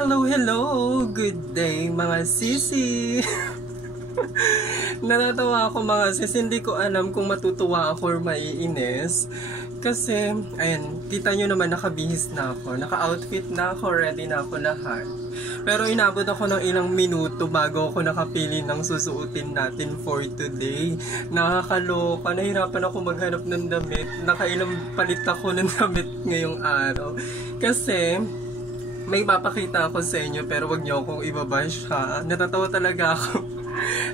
Hello, hello! Good day mga sisi! Natatawa ako mga sis, hindi ko alam kung matutuwa ako or maiinis. Kasi, ayan, kita nyo naman nakabihis na ako, naka-outfit na ako, ready na ako lahat. Pero inabot ako ng ilang minuto bago ako nakapili ng susuotin natin for today. Nakakaloka, nahirapan ako maghanap ng damit. Nakailang palit ako ng damit ngayong araw. Kasi, may papakita ako sa inyo pero wag niyo akong ibabash ha. Natatawa talaga ako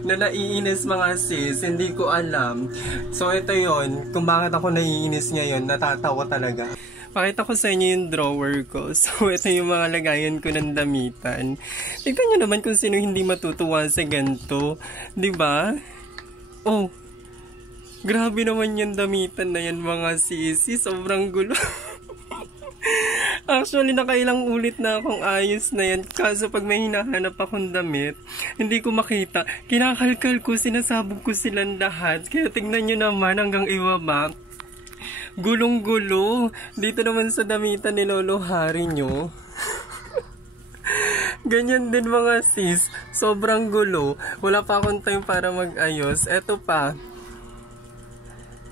na naiinis mga sis, hindi ko alam. So ito yon, kung bakit ako naiinis ngayon, natatawa talaga. Pakita ko sa inyo yung drawer ko. So ito yung mga lagayan ko ng damitan. Tignan nyo naman kung sino hindi matutuwa sa ganito. Diba? Oh, grabe naman yung damitan na yan mga sisi. Sobrang gulo. Actually, nakailang ulit na akong ayos na yan. Kaso pag may hinahanap akong damit, hindi ko makita. Kinakalkal ko, sinasabog ko silang lahat. Kaya tingnan nyo naman hanggang ibaba. Gulong-gulo. Dito naman sa damitan ni Lolo Hari nyo. Ganyan din mga sis. Sobrang gulo. Wala pa akong time para mag-ayos. Eto pa.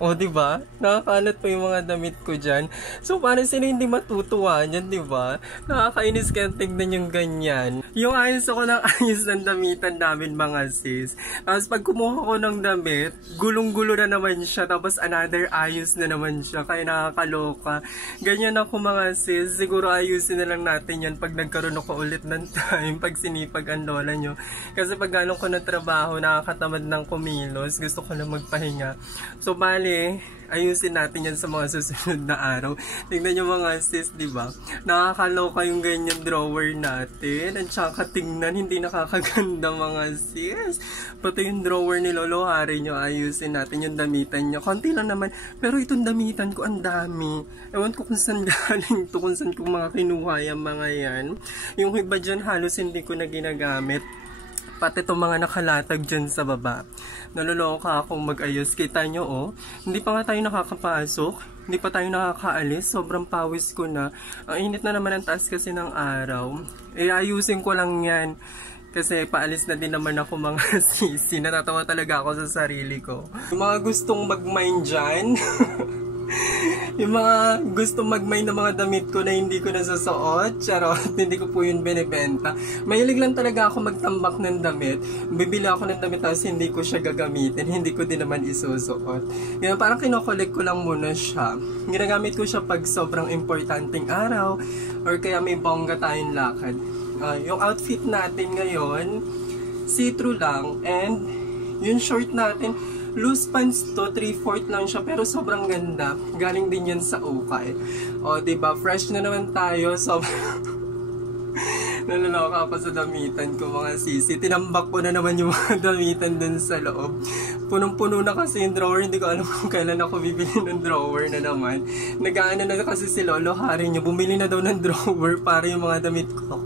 O, diba? Nakakalat pa yung mga damit ko dyan. So, parang sila hindi matutuwa dyan, diba? Nakakainis kaya tignan yung ganyan. Yung ayos ako ng ayos ng damitan namin, mga sis. Tapos, pag kumuha ko ng damit, gulong-gulo na naman siya. Tapos, another ayos na naman siya. Kaya nakakaloka. Ganyan ako, mga sis. Siguro ayusin na lang natin yan pag nagkaroon ako ulit ng time. Pag sinipag ang lola nyo. Kasi pag ganong ko ng trabaho, nakakatamad ng kumilos. Gusto ko na magpahinga. So, ayusin natin yan sa mga susunod na araw. Tingnan nyo mga sis, diba? Nakakaloka yung ganyan drawer natin. At saka tingnan, hindi nakakaganda mga sis. Pati yung drawer ni Lolo Hari nyo, ayusin natin yung damitan nyo. Konti lang naman. Pero itong damitan ko, ang dami. Ewan ko kung saan galing to, kung saan ko mga kinuha yung mga yan. Yung iba dyan, halos hindi ko na ginagamit. Pati itong mga nakalatag dyan sa baba. Naluloka akong mag-ayos. Kita nyo, oh. Hindi pa nga tayo nakakapasok. Hindi pa tayo nakakaalis. Sobrang pawis ko na. Ang init na naman ang taas kasi ng araw. Ayusin ko lang yan. Kasi paalis na din naman ako mga sisi. Natatawa talaga ako sa sarili ko. Yung mga gustong mag-mine dyan. Yung mga gusto mag-mine ng mga damit ko na hindi ko nasusuot, charot, hindi ko po yun binibenta. Mahilig lang talaga ako magtambak ng damit. Bibili ako ng damit tapos hindi ko siya gagamitin, hindi ko din naman isusuot. Yan, parang kinokolek ko lang muna siya. Ginagamit ko siya pag sobrang importanteng araw or kaya may bongga tayong lakad. Yung outfit natin ngayon, see-through lang, and yung short natin, loose pants to, 3/4 lang siya, pero sobrang ganda. Galing din yan sa ukay. O, diba? Fresh na naman tayo. So, nalaloka pa sa damitan ko, mga sisi. Tinambak ko na naman yung mga damitan dun sa loob. Punong-puno na kasi yung drawer. Hindi ko alam kung kailan ako bibili ng drawer na naman. Nag-aano na kasi si Lolo Hari niya. Bumili na daw ng drawer para yung mga damit ko.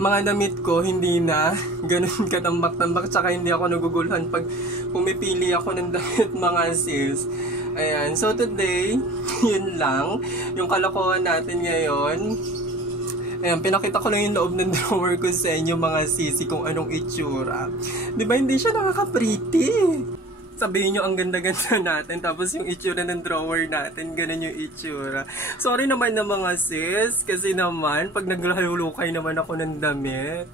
Mga damit ko, hindi na ganun katambak-tambak, tsaka hindi ako naguguluhan pag pumipili ako ng damit, mga sis. Ayan, so today, yun lang, yung kalokohan natin ngayon. Ayan, pinakita ko lang yung loob ng drawer ko sa inyo, mga sisi, kung anong itsura. Diba, hindi siya nakaka-pretty? Sabihin nyo, ang ganda-ganda natin. Tapos yung itsura ng drawer natin, ganun yung itsura. Sorry naman na mga sis, kasi naman, pag naglulukay naman ako ng damit,